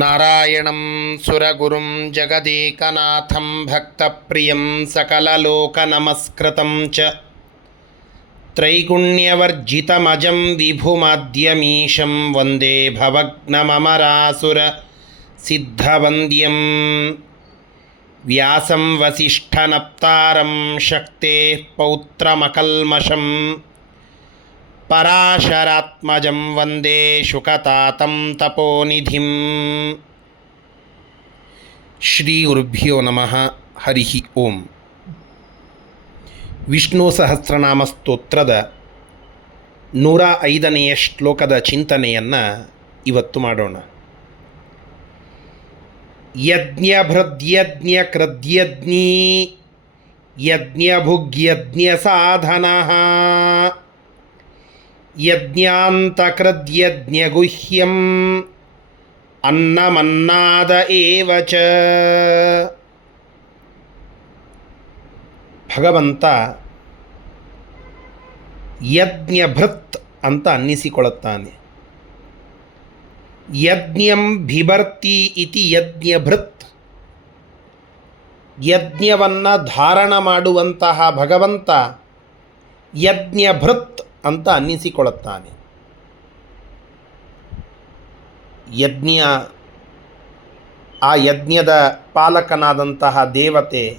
ನಾರಾಯಣಂ ಸುರಗುರುಂ ಜಗದೇಕನಾಥಂ ಭಕ್ತಪ್ರಿಯಂ ಸಕಲಲೋಕನಮಸ್ಕೃತಂ ಚ ತ್ರೈಗುಣ್ಯವರ್ಜಿತಮಜಂ ವಿಭುಮಾದ್ಯಮೀಶಂ ವಂದೇ ಭವಗ್ನಮರಾಸುರ ಸಿದ್ಧವಂದ್ಯಂ ವ್ಯಾಸಂ ವಸಿಷ್ಠನಪ್ತಾರಂ ಶಕ್ತೇಃ ಪೌತ್ರಮಕಲ್ಮಷಂ ಪರಾಶರಾತ್ಮಜಂ ವಂದೇ ಶುಕತಾತಂ ತಪೋನಿಧಿಂ. ಶ್ರೀ ಗುರುಭ್ಯೋ ನಮಃ. ಹರಿ ಓಂ. ವಿಷ್ಣು ಸಹಸ್ರನಾಮ ಸ್ತೋತ್ರದ 105ನೆಯ ಶ್ಲೋಕದ ಚಿಂತನೆಯನ್ನು ಇವತ್ತು ಮಾಡೋಣ. ಯಜ್ಞಭೃದ್ಯಜ್ಞಕೃದ್ಯಜ್ಞೀ ಯಜ್ಞಭುಗ್ಯಜ್ಞಸಾಧನಃ ಯಜ್ಞಾಂತಕೃದ್ಯಜ್ಞಗುಹ್ಯಂ ಅನ್ನಮನ್ನಾದ ಏವ ಚ. ಭಗವಂತ ಯಜ್ಞಭೃತ್ ಅಂತ ಅನ್ನಿಸಿಕೊಳ್ಳುತ್ತಾನೆ. ಯಜ್ಞಂ ಬಿಭರ್ತಿ ಇತಿ ಯಜ್ಞಭೃತ್. ಯಜ್ಞವನ್ನು ಧಾರಣ ಮಾಡುವಂತಹ ಭಗವಂತ ಯಜ್ಞಭೃತ್ ಅಂತ ಅನ್ನಿಸಿಕೊಳ್ಳುತ್ತಾನೆ. ಆ ಯಜ್ಞದ ಪಾಲಕನಾದಂತಹ ದೇವತೆ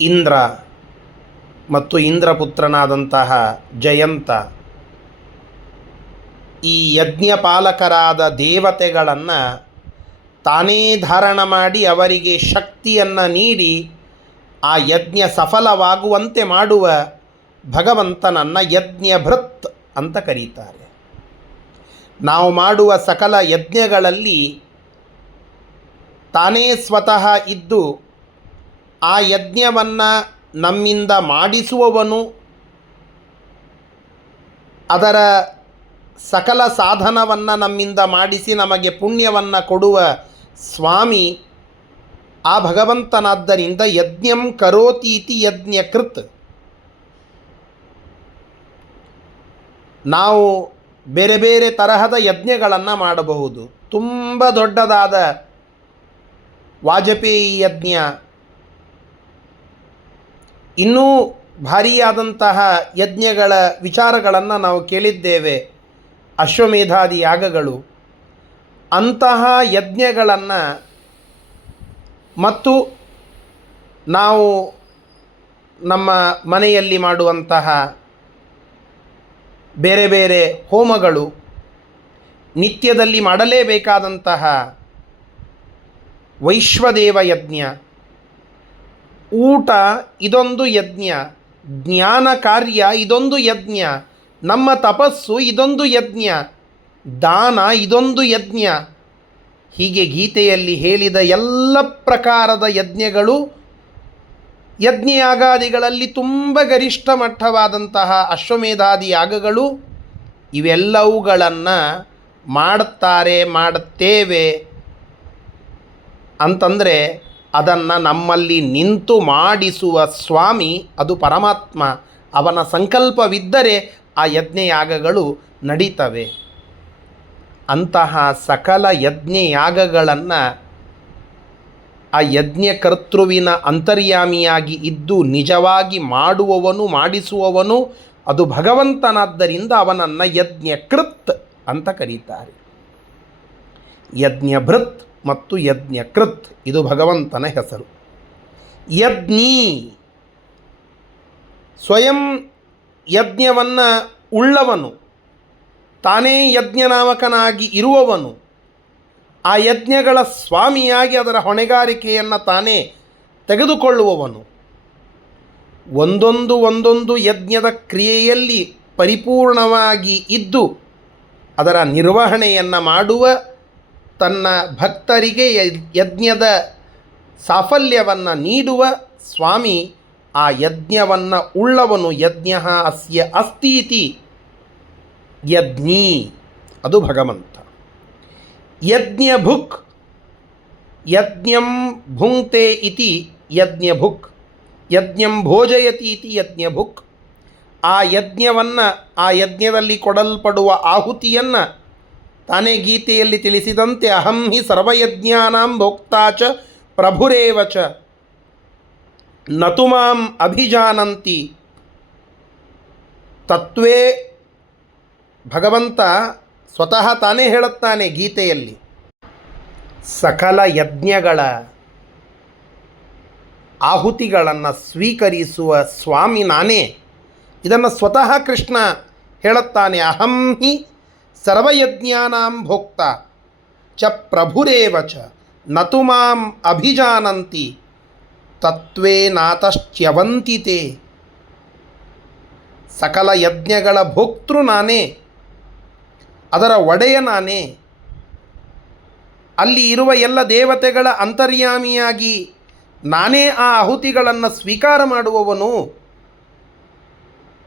ಇಂದ್ರ ಮತ್ತು ಇಂದ್ರಪುತ್ರನಾದಂತಹ ಜಯಂತ ಈ ಯಜ್ಞ ಪಾಲಕರಾದ ದೇವತೆಗಳನ್ನು ತಾನೇ ಧಾರಣ ಮಾಡಿ ಅವರಿಗೆ ಶಕ್ತಿಯನ್ನು ನೀಡಿ ಆ ಯಜ್ಞ ಸಫಲವಾಗುವಂತೆ ಮಾಡುವ ಭಗವಂತನನ್ನು ಯಜ್ಞಭೃತ್ ಅಂತ ಕರೀತಾರೆ. ನಾವು ಮಾಡುವ ಸಕಲ ಯಜ್ಞಗಳಲ್ಲಿ ತಾನೇ ಸ್ವತಃ ಇದ್ದು ಆ ಯಜ್ಞವನ್ನು ನಮ್ಮಿಂದ ಮಾಡಿಸುವವನು, ಅದರ ಸಕಲ ಸಾಧನವನ್ನು ನಮ್ಮಿಂದ ಮಾಡಿಸಿ ನಮಗೆ ಪುಣ್ಯವನ್ನು ಕೊಡುವ ಸ್ವಾಮಿ ಆ ಭಗವಂತನಾದ್ದರಿಂದ ಯಜ್ಞಂ ಕರೋತೀತಿ ಯಜ್ಞಕೃತ್. ನಾವು ಬೇರೆ ಬೇರೆ ತರಹದ ಯಜ್ಞಗಳನ್ನು ಮಾಡಬಹುದು. ತುಂಬ ದೊಡ್ಡದಾದ ವಾಜಪೇಯಿ ಯಜ್ಞ, ಇನ್ನೂ ಭಾರಿಯಾದಂತಹ ಯಜ್ಞಗಳ ವಿಚಾರಗಳನ್ನು ನಾವು ಕೇಳಿದ್ದೇವೆ, ಅಶ್ವಮೇಧಾದಿ ಯಾಗಗಳು. ಅಂತಹ ಯಜ್ಞಗಳನ್ನು ಮತ್ತು ನಾವು ನಮ್ಮ ಮನೆಯಲ್ಲಿ ಮಾಡುವಂತಹ ಬೇರೆ ಬೇರೆ ಹೋಮಗಳು, ನಿತ್ಯದಲ್ಲಿ ಮಾಡಲೇಬೇಕಾದಂತಹ ವೈಶ್ವದೇವ ಯಜ್ಞ, ಊಟ ಇದೊಂದು ಯಜ್ಞ, ಜ್ಞಾನ ಕಾರ್ಯ ಇದೊಂದು ಯಜ್ಞ, ನಮ್ಮ ತಪಸ್ಸು ಇದೊಂದು ಯಜ್ಞ, ದಾನ ಇದೊಂದು ಯಜ್ಞ. ಹೀಗೆ ಗೀತೆಯಲ್ಲಿ ಹೇಳಿದ ಎಲ್ಲ ಪ್ರಕಾರದ ಯಜ್ಞಗಳು, ಯಜ್ಞಯಾಗಾದಿಗಳಲ್ಲಿ ತುಂಬ ಗರಿಷ್ಠ ಮಟ್ಟವಾದಂತಹ ಅಶ್ವಮೇಧಾದಿ ಯಾಗಗಳು, ಇವೆಲ್ಲವುಗಳನ್ನು ಮಾಡುತ್ತೇವೆ ಅಂತಂದರೆ ಅದನ್ನು ನಮ್ಮಲ್ಲಿ ನಿಂತು ಮಾಡಿಸುವ ಸ್ವಾಮಿ ಅದು ಪರಮಾತ್ಮ. ಅವನ ಸಂಕಲ್ಪವಿದ್ದರೆ ಆ ಯಜ್ಞಯಾಗಗಳು ನಡೀತವೆ. ಅಂತಹ ಸಕಲ ಯಜ್ಞಯಾಗಗಳನ್ನು ಆ ಯಜ್ಞಕರ್ತೃವಿನ ಅಂತರ್ಯಾಮಿಯಾಗಿ ಇದ್ದು ನಿಜವಾಗಿ ಮಾಡುವವನು, ಮಾಡಿಸುವವನು ಅದು ಭಗವಂತನಾದ್ದರಿಂದ ಅವನನ್ನು ಯಜ್ಞಕೃತ್ ಅಂತ ಕರೀತಾರೆ. ಯಜ್ಞಭೃತ್ ಮತ್ತು ಯಜ್ಞಕೃತ್ ಇದು ಭಗವಂತನ ಹೆಸರು. ಯಜ್ಞೀ ಸ್ವಯಂ ಯಜ್ಞವನ್ನು ಉಳ್ಳವನು, ತಾನೇ ಯಜ್ಞನಾಮಕನಾಗಿ ಇರುವವನು, ಆ ಯಜ್ಞಗಳ ಸ್ವಾಮಿಯಾಗಿ ಅದರ ಹೊಣೆಗಾರಿಕೆಯನ್ನು ತಾನೇ ತೆಗೆದುಕೊಳ್ಳುವವನು, ಒಂದೊಂದು ಯಜ್ಞದ ಕ್ರಿಯೆಯಲ್ಲಿ ಪರಿಪೂರ್ಣವಾಗಿ ಇದ್ದು ಅದರ ನಿರ್ವಹಣೆಯನ್ನು ಮಾಡುವ, ತನ್ನ ಭಕ್ತರಿಗೆ ಯಜ್ಞದ ಸಾಫಲ್ಯವನ್ನು ನೀಡುವ ಸ್ವಾಮಿ ಆ ಯಜ್ಞವನ್ನು ಉಳ್ಳವನು. ಯಜ್ಞ ಅಸ್ಯ ಅಸ್ತೀತಿ ಯಜ್ಞೀ ಅದು ಭಗವಂತ. ಯಜ್ಞಭುಕ್ ಯಜ್ಞಂ ಭುಂಕ್ತೆ ಇತಿ ಯಜ್ಞಭುಕ್, ಯಜ್ಞಂ ಭೋಜಯತಿ ಇತಿ ಯಜ್ಞಭುಕ್. ಆ ಯಜ್ಞವನ್ನು, ಆ ಯಜ್ಞದಲ್ಲಿ ಕೊಡಲ್ಪಡುವ ಆಹುತಿಯನ್ನು ತಾನೇ ಗೀತೆಯಲ್ಲಿ ತಿಳಿಸಿದಂತೆ ಅಹಂ ಹಿ ಸರ್ವಯಜ್ಞಾನಾಂ ಭೋಕ್ತಾ ಚ ಪ್ರಭುರೇವ ಚ ನತು ಮಾಂ ಅಭಿಜಾನಂತಿ. ತತ್ವೇ ಭಗವಂತ ಸ್ವತಃ ತಾನೇ ಹೇಳುತ್ತಾನೆ ಗೀತೆಯಲ್ಲಿ, ಸಕಲ ಯಜ್ಞಗಳ ಆಹುತಿಗಳನ್ನು ಸ್ವೀಕರಿಸುವ ಸ್ವಾಮಿ ನಾನೇ. ಇದನ್ನು ಸ್ವತಃ ಕೃಷ್ಣ ಹೇಳುತ್ತಾನೆ. ಅಹಂ ಹಿ ಸರ್ವಯಜ್ಞಾನಾಂ ಭೋಕ್ತ ಚ ಪ್ರಭುರೇವ ಚ ನತು ಮಾಂ ಅಭಿಜಾನಂತಿ ತತ್ವೇ ನಾತಶ್ಚ್ಯವಂತಿತೆ. ಸಕಲ ಯಜ್ಞಗಳ ಭೋಕ್ತೃ ನಾನೇ, ಅದರ ಒಡೆಯ ನಾನೇ. ಅಲ್ಲಿ ಇರುವ ಎಲ್ಲ ದೇವತೆಗಳ ಅಂತರ್ಯಾಮಿಯಾಗಿ ನಾನೇ ಆ ಆಹುತಿಗಳನ್ನು ಸ್ವೀಕಾರ ಮಾಡುವವನು.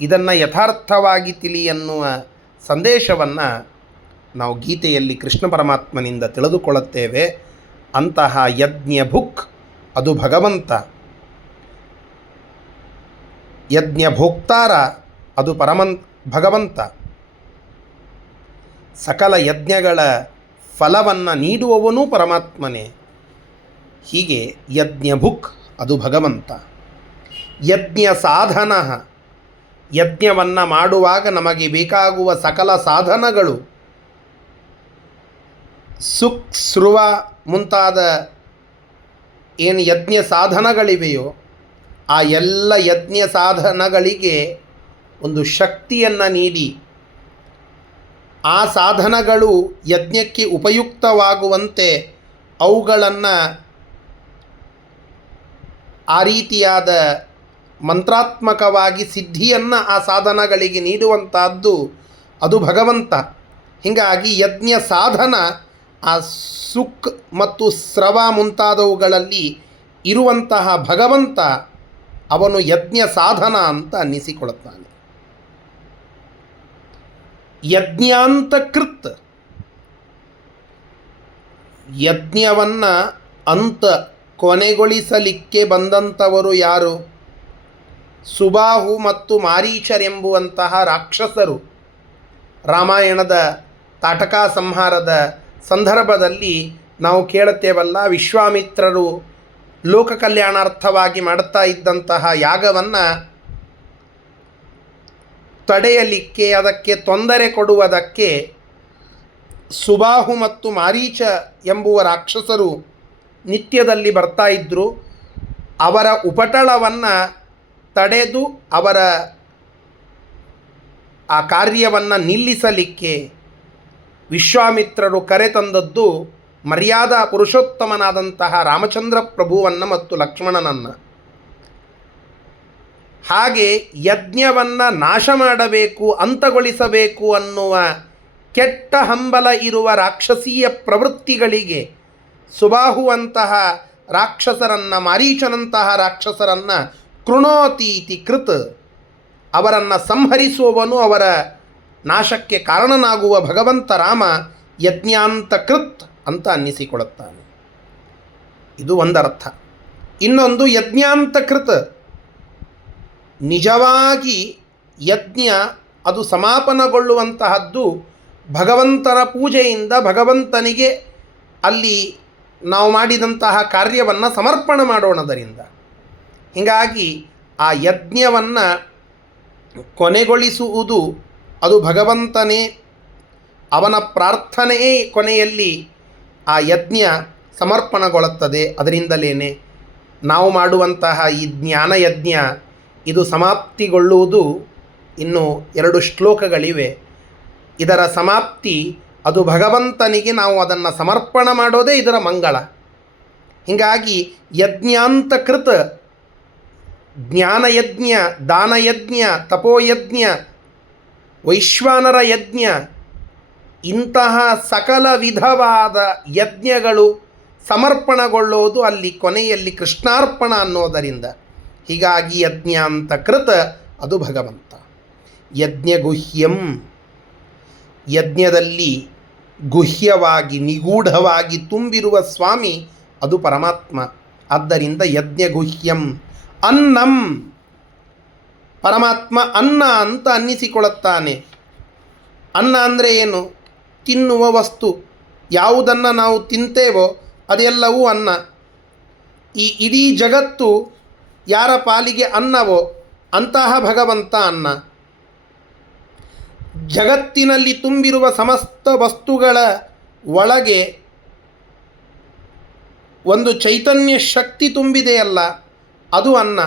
ಇದನ್ನು ಯಥಾರ್ಥವಾಗಿ ತಿಳಿ ಎನ್ನುವ ಸಂದೇಶವನ್ನು ನಾವು ಗೀತೆಯಲ್ಲಿ ಕೃಷ್ಣ ಪರಮಾತ್ಮನಿಂದ ತಿಳಿದುಕೊಳ್ಳುತ್ತೇವೆ. ಅಂತಹ ಯಜ್ಞ ಭುಕ್ ಅದು ಭಗವಂತ, ಯಜ್ಞ ಭೋಕ್ತಾರ ಅದು ಭಗವಂತ. ಸಕಲ ಯಜ್ಞಗಳ ಫಲವನ್ನು ನೀಡುವವನೂ ಪರಮಾತ್ಮನೇ. ಹೀಗೆ ಯಜ್ಞ ಭುಕ್ ಅದು ಭಗವಂತ. ಯಜ್ಞ ಸಾಧನ, ಯಜ್ಞವನ್ನು ಮಾಡುವಾಗ ನಮಗೆ ಬೇಕಾಗುವ ಸಕಲ ಸಾಧನಗಳು, ಸುಕ್ ಸ್ರುವ ಮುಂತಾದ ಏನು ಯಜ್ಞ ಸಾಧನಗಳಿವೆಯೋ ಆ ಎಲ್ಲ ಯಜ್ಞ ಸಾಧನಗಳಿಗೆ ಒಂದು ಶಕ್ತಿಯನ್ನು ನೀಡಿ ಆ ಸಾಧನಗಳು ಯಜ್ಞಕ್ಕೆ ಉಪಯುಕ್ತವಾಗುವಂತೆ ಅವುಗಳನ್ನು ಆ ರೀತಿಯಾದ ಮಂತ್ರಾತ್ಮಕವಾಗಿ ಸಿದ್ಧಿಯನ್ನು ಆ ಸಾಧನಗಳಿಗೆ ನೀಡುವಂತಹದ್ದು ಅದು ಭಗವಂತ. ಹೀಗಾಗಿ ಯಜ್ಞ ಸಾಧನ ಆ ಸುಕ್ ಮತ್ತು ಸ್ರವ ಮುಂತಾದವುಗಳಲ್ಲಿ ಇರುವಂತಹ ಭಗವಂತ, ಅವನು ಯಜ್ಞ ಸಾಧನ ಅಂತ ಅನ್ನಿಸಿಕೊಳ್ಳುತ್ತಾನೆ. ಯಜ್ಞಾಂತಕೃತ್, ಯಜ್ಞವನ್ನು ಅಂತ ಕೊನೆಗೊಳಿಸಲಿಕ್ಕೆ ಬಂದಂಥವರು ಯಾರು? ಸುಬಾಹು ಮತ್ತು ಮಾರೀಚರೆಂಬುವಂತಹ ರಾಕ್ಷಸರು. ರಾಮಾಯಣದ ತಾಟಕಾ ಸಂಹಾರದ ಸಂದರ್ಭದಲ್ಲಿ ನಾವು ಕೇಳುತ್ತೇವಲ್ಲ, ವಿಶ್ವಾಮಿತ್ರರು ಲೋಕ ಕಲ್ಯಾಣಾರ್ಥವಾಗಿ ಮಾಡುತ್ತಾ ಇದ್ದಂತಹ ಯಾಗವನ್ನು ತಡೆಯಲಿಕ್ಕೆ, ಅದಕ್ಕೆ ತೊಂದರೆ ಕೊಡುವುದಕ್ಕೆ ಸುಬಾಹು ಮತ್ತು ಮಾರೀಚ ಎಂಬುವ ರಾಕ್ಷಸರು ನಿತ್ಯದಲ್ಲಿ ಬರ್ತಾ ಇದ್ದರು. ಅವರ ಉಪಟಳವನ್ನು ತಡೆದು ಅವರ ಆ ಕಾರ್ಯವನ್ನು ನಿಲ್ಲಿಸಲಿಕ್ಕೆ ವಿಶ್ವಾಮಿತ್ರರು ಕರೆತಂದದ್ದು ಮರ್ಯಾದಾ ಪುರುಷೋತ್ತಮನಾದಂತಹ ರಾಮಚಂದ್ರ ಪ್ರಭುವನ್ನು ಮತ್ತು ಲಕ್ಷ್ಮಣನನ್ನು. ಹಾಗೆ ಯಜ್ಞವನ್ನು ನಾಶ ಮಾಡಬೇಕು, ಅಂತಗೊಳಿಸಬೇಕು ಅನ್ನುವ ಕೆಟ್ಟ ಹಂಬಲ ಇರುವ ರಾಕ್ಷಸೀಯ ಪ್ರವೃತ್ತಿಗಳಿಗೆ ಸುಬಾಹುವಂತಹ ರಾಕ್ಷಸರನ್ನು, ಮಾರೀಚನಂತಹ ರಾಕ್ಷಸರನ್ನು ಕೃಣೋತೀತಿ ಕೃತ್, ಅವರನ್ನು ಸಂಹರಿಸುವವನು, ಅವರ ನಾಶಕ್ಕೆ ಕಾರಣನಾಗುವ ಭಗವಂತ ರಾಮ ಯಜ್ಞಾಂತಕೃತ್ ಅಂತ ಅನ್ನಿಸಿಕೊಳ್ಳುತ್ತಾನೆ. ಇದು ಒಂದರ್ಥ. ಇನ್ನೊಂದು ಯಜ್ಞಾಂತಕೃತ್, ನಿಜವಾಗಿ ಯಜ್ಞ ಅದು ಸಮಾಪನಗೊಳ್ಳುವಂತಹದ್ದು ಭಗವಂತನ ಪೂಜೆಯಿಂದ. ಭಗವಂತನಿಗೆ ಅಲ್ಲಿ ನಾವು ಮಾಡಿದಂತಹ ಕಾರ್ಯವನ್ನು ಸಮರ್ಪಣೆ ಮಾಡೋಣದರಿಂದ. ಹೀಗಾಗಿ ಆ ಯಜ್ಞವನ್ನು ಕೊನೆಗೊಳಿಸುವುದು ಅದು ಭಗವಂತನೇ. ಅವನ ಪ್ರಾರ್ಥನೆಯೇ ಕೊನೆಯಲ್ಲಿ ಆ ಯಜ್ಞ ಸಮರ್ಪಣಗೊಳ್ಳುತ್ತದೆ. ಅದರಿಂದಲೇ ನಾವು ಮಾಡುವಂತಹ ಈ ಜ್ಞಾನಯಜ್ಞ ಇದು ಸಮಾಪ್ತಿಗೊಳ್ಳುವುದು. ಇನ್ನು 2 ಶ್ಲೋಕಗಳಿವೆ. ಇದರ ಸಮಾಪ್ತಿ ಅದು ಭಗವಂತನಿಗೆ ನಾವು ಅದನ್ನು ಸಮರ್ಪಣೆ ಮಾಡೋದೇ ಇದರ ಮಂಗಳ. ಹೀಗಾಗಿ ಯಜ್ಞಾಂತಕೃತ, ಜ್ಞಾನಯಜ್ಞ, ದಾನಯಜ್ಞ, ತಪೋಯಜ್ಞ, ವೈಶ್ವಾನರ ಯಜ್ಞ, ಇಂತಹ ಸಕಲ ವಿಧವಾದ ಯಜ್ಞಗಳು ಸಮರ್ಪಣಗೊಳ್ಳೋದು ಅಲ್ಲಿ ಕೊನೆಯಲ್ಲಿ ಕೃಷ್ಣಾರ್ಪಣ ಅನ್ನೋದರಿಂದ. ಹೀಗಾಗಿ ಯಜ್ಞಾಂತಕೃತ ಅದು ಭಗವಂತ. ಯಜ್ಞಗುಹ್ಯಂ, ಯಜ್ಞದಲ್ಲಿ ಗುಹ್ಯವಾಗಿ ನಿಗೂಢವಾಗಿ ತುಂಬಿರುವ ಸ್ವಾಮಿ ಅದು ಪರಮಾತ್ಮ. ಆದ್ದರಿಂದ ಯಜ್ಞಗುಹ್ಯಂ. ಅನ್ನಂ, ಪರಮಾತ್ಮ ಅನ್ನ ಅಂತ ಅನ್ನಿಸಿಕೊಳ್ಳುತ್ತಾನೆ. ಅನ್ನ ಅಂದರೆ ಏನು? ತಿನ್ನುವ ವಸ್ತು. ಯಾವುದನ್ನು ನಾವು ತಿಂತೇವೋ ಅದೆಲ್ಲವೂ ಅನ್ನ. ಈ ಇಡೀ ಜಗತ್ತು ಯಾರ ಪಾಲಿಗೆ ಅನ್ನವೋ ಅಂತಹ ಭಗವಂತ ಅನ್ನ. ಜಗತ್ತಿನಲ್ಲಿ ತುಂಬಿರುವ ಸಮಸ್ತ ವಸ್ತುಗಳ ಒಳಗೆ ಒಂದು ಚೈತನ್ಯ ಶಕ್ತಿ ತುಂಬಿದೆಯಲ್ಲ, ಅದು ಅನ್ನ.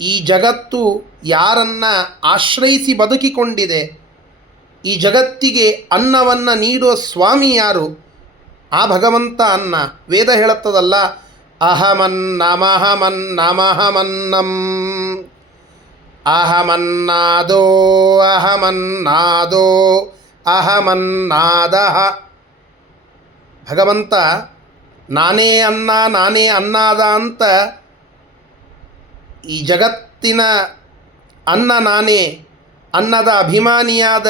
ಈ ಜಗತ್ತು ಯಾರನ್ನು ಆಶ್ರಯಿಸಿ ಬದುಕಿಕೊಂಡಿದೆ, ಈ ಜಗತ್ತಿಗೆ ಅನ್ನವನ್ನು ನೀಡುವ ಸ್ವಾಮಿ ಯಾರು? ಆ ಭಗವಂತ ಅನ್ನ. ವೇದ ಹೇಳುತ್ತದಲ್ಲ, ಅಹಮನ್ನಮಹಮನ್ನಮಹಮನ್ನಂ ಅಹಮನ್ನಾದೋ ಅಹಮನ್ನಾದೋ ಅಹಮನ್ನಾದಃ. ಭಗವಂತ ನಾನೇ ಅನ್ನ ನಾನೇ ಅನ್ನಾದ ಅಂತ ಈ ಜಗತ್ತಿನ ಅನ್ನ ನಾನೇ, ಅನ್ನದ ಅಭಿಮಾನಿಯಾದ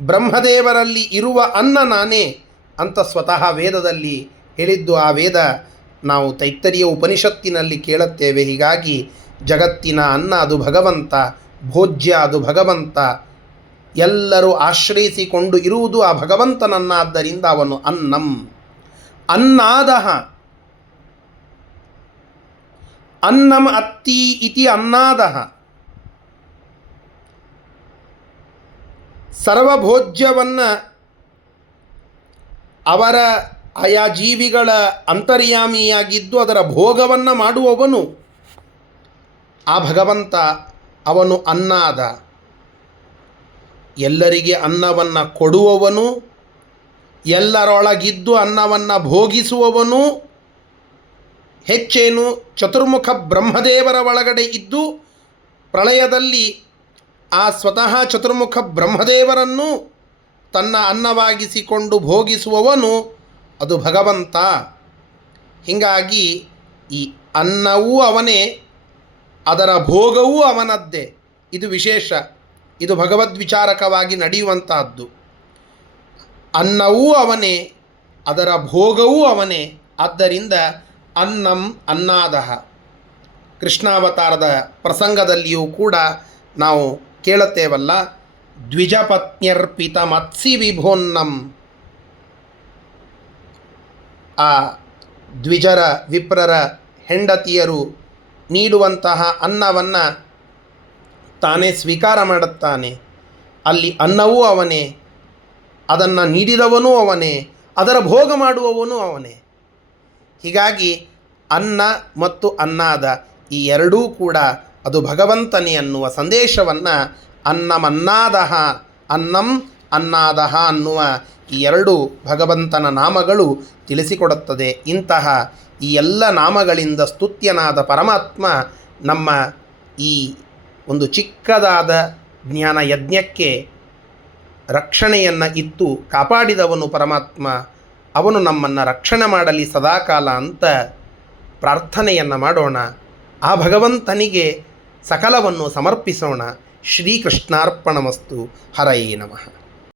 ಬ್ರಹ್ಮದೇವರಲ್ಲಿ ಇರುವ ಅನ್ನ ನಾನೇ ಅಂತ ಸ್ವತಃ ವೇದದಲ್ಲಿ ಹೇಳಿದ್ದು. ಆ ವೇದ ನಾವು ತೈತ್ತರೀಯ ಉಪನಿಷತ್ತಿನಲ್ಲಿ ಕೇಳುತ್ತೇವೆ. ಹೀಗಾಗಿ ಜಗತ್ತಿನ ಅನ್ನ ಅದು ಭಗವಂತ, ಭೋಜ್ಯ ಅದು ಭಗವಂತ. ಎಲ್ಲರೂ ಆಶ್ರಯಿಸಿಕೊಂಡು ಇರುವುದು ಆ ಭಗವಂತನನ್ನಾದ್ದರಿಂದ ಅವನು ಅನ್ನಂ. ಅನ್ನಾದಃ ಅನ್ನಂ ಅತ್ತಿ ಇತಿ ಅನ್ನಾದಃ. ಸರ್ವಭೋಜ್ಯವನ್ನು ಅವರ ಆಯಾ ಜೀವಿಗಳ ಅಂತರ್ಯಾಮಿಯಾಗಿದ್ದು ಅದರ ಭೋಗವನ್ನು ಮಾಡುವವನು ಆ ಭಗವಂತ, ಅವನು ಅನ್ನಾದ. ಎಲ್ಲರಿಗೆ ಅನ್ನವನ್ನು ಕೊಡುವವನು, ಎಲ್ಲರೊಳಗಿದ್ದು ಅನ್ನವನ್ನು ಭೋಗಿಸುವವನು. ಹೆಚ್ಚೇನು, ಚತುರ್ಮುಖ ಬ್ರಹ್ಮದೇವರ ಒಳಗಡೆ ಇದ್ದು ಪ್ರಳಯದಲ್ಲಿ ಆ ಸ್ವತಃ ಚತುರ್ಮುಖ ಬ್ರಹ್ಮದೇವರನ್ನು ತನ್ನ ಅನ್ನವಾಗಿಸಿಕೊಂಡು ಭೋಗಿಸುವವನು ಅದು ಭಗವಂತ. ಹೀಗಾಗಿ ಈ ಅನ್ನವೂ ಅವನೇ, ಅದರ ಭೋಗವೂ ಅವನದ್ದೇ. ಇದು ವಿಶೇಷ, ಇದು ಭಗವದ್ವಿಚಾರಕವಾಗಿ ನಡೆಯುವಂತಹದ್ದು. ಅನ್ನವೂ ಅವನೇ, ಅದರ ಭೋಗವೂ ಅವನೇ. ಆದ್ದರಿಂದ ಅನ್ನಂ ಅನ್ನಾದಃ. ಕೃಷ್ಣಾವತಾರದ ಪ್ರಸಂಗದಲ್ಲಿಯೂ ಕೂಡ ನಾವು ಕೇಳುತ್ತೇವಲ್ಲ, ದ್ವಿಜಪತ್ನ್ಯರ್ಪಿತ ಮತ್ಸಿ ವಿಭೋನ್ನಂ. ಆ ದ್ವಿಜರ ವಿಪ್ರರ ಹೆಂಡತಿಯರು ನೀಡುವಂತಹ ಅನ್ನವನ್ನು ತಾನೇ ಸ್ವೀಕಾರ ಮಾಡುತ್ತಾನೆ. ಅಲ್ಲಿ ಅನ್ನವೂ ಅವನೇ, ಅದನ್ನು ನೀಡಿದವನೂ ಅವನೇ, ಅದರ ಭೋಗ ಮಾಡುವವನೂ ಅವನೇ. ಹೀಗಾಗಿ ಅನ್ನ ಮತ್ತು ಅನ್ನಾದ ಈ ಎರಡೂ ಕೂಡ ಅದು ಭಗವಂತನೇ ಅನ್ನುವ ಸಂದೇಶವನ್ನು ಅನ್ನಮನ್ನಾದಃ, ಅನ್ನಂ ಅನ್ನಾದಃ ಅನ್ನುವ ಈ ಎರಡು ಭಗವಂತನ ನಾಮಗಳು ತಿಳಿಸಿಕೊಡುತ್ತದೆ. ಇಂತಹ ಈ ಎಲ್ಲ ನಾಮಗಳಿಂದ ಸ್ತುತ್ಯನಾದ ಪರಮಾತ್ಮ ನಮ್ಮ ಈ ಒಂದು ಚಿಕ್ಕದಾದ ಜ್ಞಾನ ಯಜ್ಞಕ್ಕೆ ರಕ್ಷಣೆಯನ್ನು ಇತ್ತು ಕಾಪಾಡಿದವನು ಪರಮಾತ್ಮ. ಅವನು ನಮ್ಮನ್ನು ರಕ್ಷಣೆ ಮಾಡಲಿ ಸದಾಕಾಲ ಅಂತ ಪ್ರಾರ್ಥನೆಯನ್ನು ಮಾಡೋಣ. ಆ ಭಗವಂತನಿಗೆ ಸಕಲವನ್ನು ಸಮರ್ಪಿಸೋಣ. ಶ್ರೀಕೃಷ್ಣಾರ್ಪಣಮಸ್ತು. ಹರಯೇ ನಮಃ.